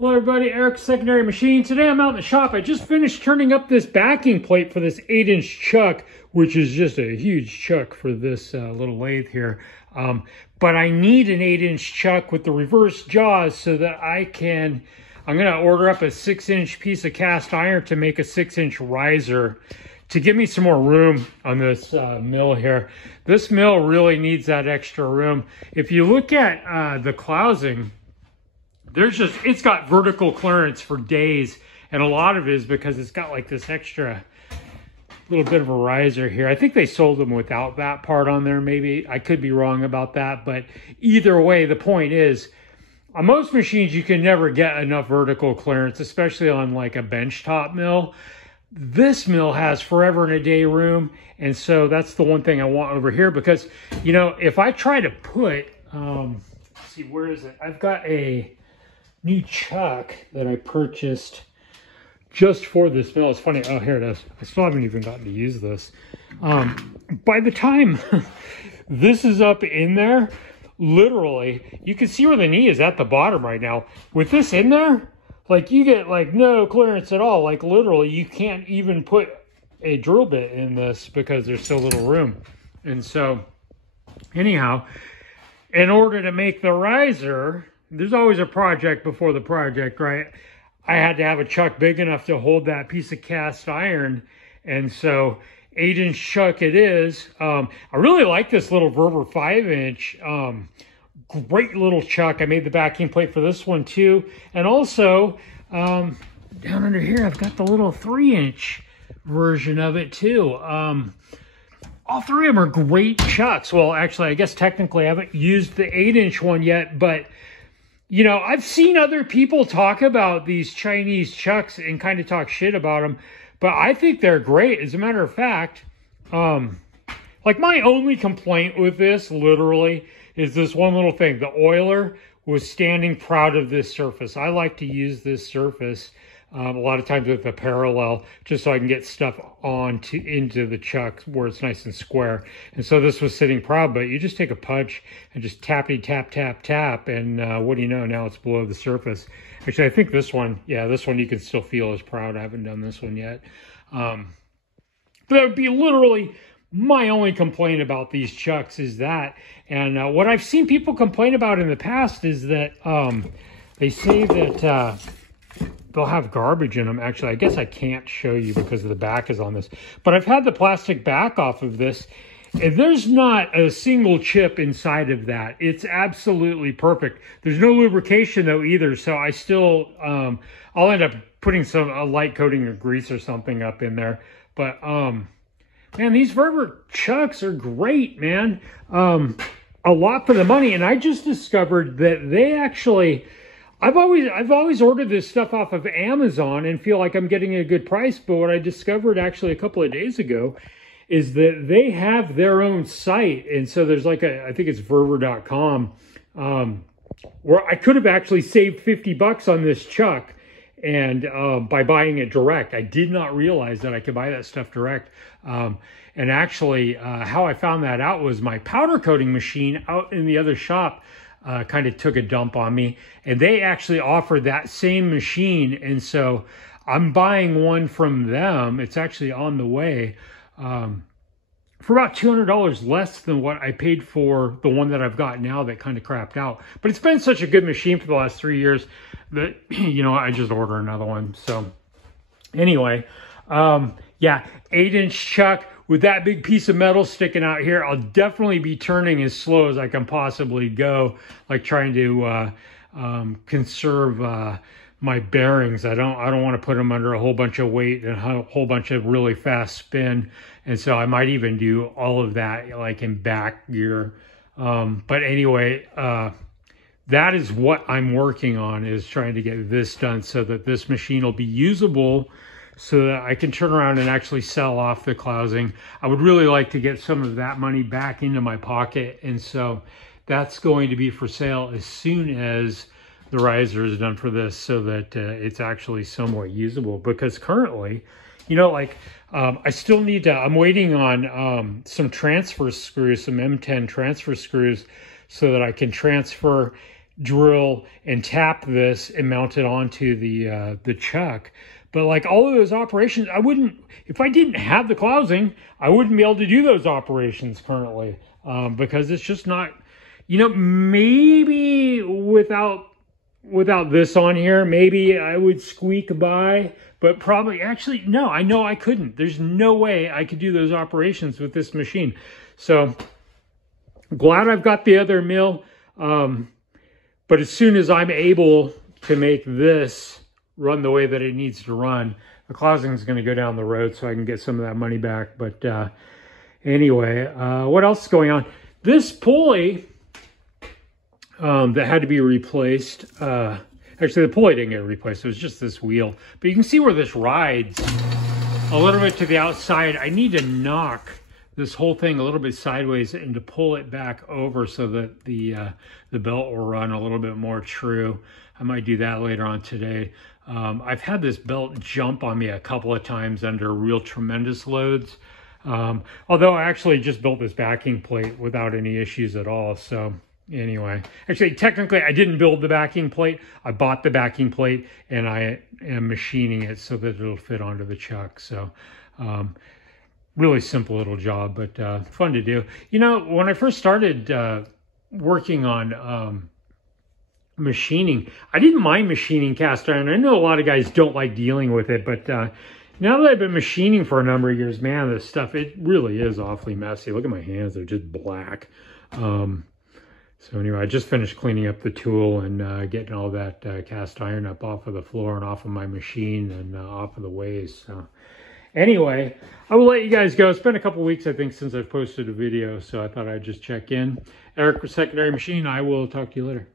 Hello everybody, Eric's Secondary Machine. Today I'm out in the shop. I just finished turning up this backing plate for this 8-inch chuck, which is just a huge chuck for this little lathe here. But I need an 8-inch chuck with the reverse jaws so that I'm gonna order up a 6-inch piece of cast iron to make a 6-inch riser to give me some more room on this mill here. This mill really needs that extra room. If you look at the clousing, it's got vertical clearance for days, and a lot of it is because it's got like this extra little bit of a riser here. I think they sold them without that part on there, maybe. I could be wrong about that, but either way, the point is, on most machines, you can never get enough vertical clearance, especially on like a benchtop mill. This mill has forever and a day room, and so that's the one thing I want over here, because, you know, if I try to put, let's see, where is it? I've got a new chuck that I purchased just for this mill. It's funny. Oh, here it is. I still haven't even gotten to use this. By the time this is up in there, literally, you can see where the knee is at the bottom right now. With this in there, like, you get like no clearance at all. Like, literally, you can't even put a drill bit in this because there's so little room. And so, anyhow, in order to make the riser, there's always a project before the project, right? I had to have a chuck big enough to hold that piece of cast iron. And so 8-inch chuck it is. I really like this little Vevor 5-inch. Great little chuck. I made the backing plate for this one too. And also down under here, I've got the little 3-inch version of it too. All three of them are great chucks. Well, actually, I guess technically I haven't used the 8-inch one yet, but you know, I've seen other people talk about these Chinese chucks and kind of talk shit about them, but I think they're great. As a matter of fact, like, my only complaint with this, literally, is this one little thing. The oiler was standing proud of this surface. I like to use this surface a lot of times with a parallel, just so I can get stuff into the chuck where it's nice and square. And so this was sitting proud, but you just take a punch and just tappity tap tap tap, and what do you know, now it's below the surface. Actually, I think this one, yeah, this one you can still feel is proud. I haven't done this one yet. But that would be literally my only complaint about these chucks, is that. And what I've seen people complain about in the past is that they say that they'll have garbage in them. Actually, I guess I can't show you because the back is on this. But I've had the plastic back off of this, and there's not a single chip inside of that. It's absolutely perfect. There's no lubrication, though, either. So I still, I'll end up putting a light coating of grease or something up in there. But, man, these Vevor chucks are great, man. A lot for the money. And I just discovered that they actually... I've always ordered this stuff off of Amazon and feel like I'm getting a good price, but what I discovered actually a couple of days ago is that they have their own site. And so there's like I think it's Vevor.com, where I could have actually saved 50 bucks on this chuck, and by buying it direct. I did not realize that I could buy that stuff direct. And actually, how I found that out was my powder coating machine out in the other shop kind of took a dump on me, and they actually offered that same machine, and so I'm buying one from them. It's actually on the way for about $200 less than what I paid for the one that I've got now that kind of crapped out. But it's been such a good machine for the last 3 years that, you know, I just order another one. So anyway, yeah, 8-inch chuck with that big piece of metal sticking out here. I'll definitely be turning as slow as I can possibly go, like trying to conserve my bearings. I don't want to put them under a whole bunch of weight and a whole bunch of really fast spin. And so I might even do all of that like in back gear. But anyway, that is what I'm working on, is trying to get this done so that this machine will be usable, so that I can turn around and actually sell off the clousing. I would really like to get some of that money back into my pocket. And so that's going to be for sale as soon as the riser is done for this, so that it's actually somewhat usable. Because currently, you know, like I still need to, I'm waiting on some transfer screws, some M10 transfer screws, so that I can transfer drill and tap this and mount it onto the chuck. But like all of those operations, I wouldn't, if I didn't have the clousing, I wouldn't be able to do those operations currently, because it's just not, you know, maybe without this on here, maybe I would squeak by, but probably, actually, no, I know I couldn't. There's no way I could do those operations with this machine. So glad I've got the other mill. But as soon as I'm able to make this run the way that it needs to run, the clousing is going to go down the road so I can get some of that money back. But anyway, what else is going on? This pulley that had to be replaced, actually the pulley didn't get replaced, it was just this wheel. But you can see where this rides a little bit to the outside. I need to knock this whole thing a little bit sideways and to pull it back over so that the belt will run a little bit more true. I might do that later on today. I've had this belt jump on me a couple of times under real tremendous loads. Although I actually just built this backing plate without any issues at all. So anyway, actually, technically I didn't build the backing plate. I bought the backing plate and I am machining it so that it'll fit onto the chuck. So really simple little job, but fun to do. You know, when I first started working on machining, I didn't mind machining cast iron. I know a lot of guys don't like dealing with it, but now that I've been machining for a number of years, man, this stuff, it really is awfully messy. Look at my hands, they're just black. So anyway, I just finished cleaning up the tool and getting all that cast iron up off of the floor and off of my machine and off of the ways. So anyway, I will let you guys go. It's been a couple weeks, I think, since I've posted a video, so I thought I'd just check in. Eric with Secondary Machine. I will talk to you later.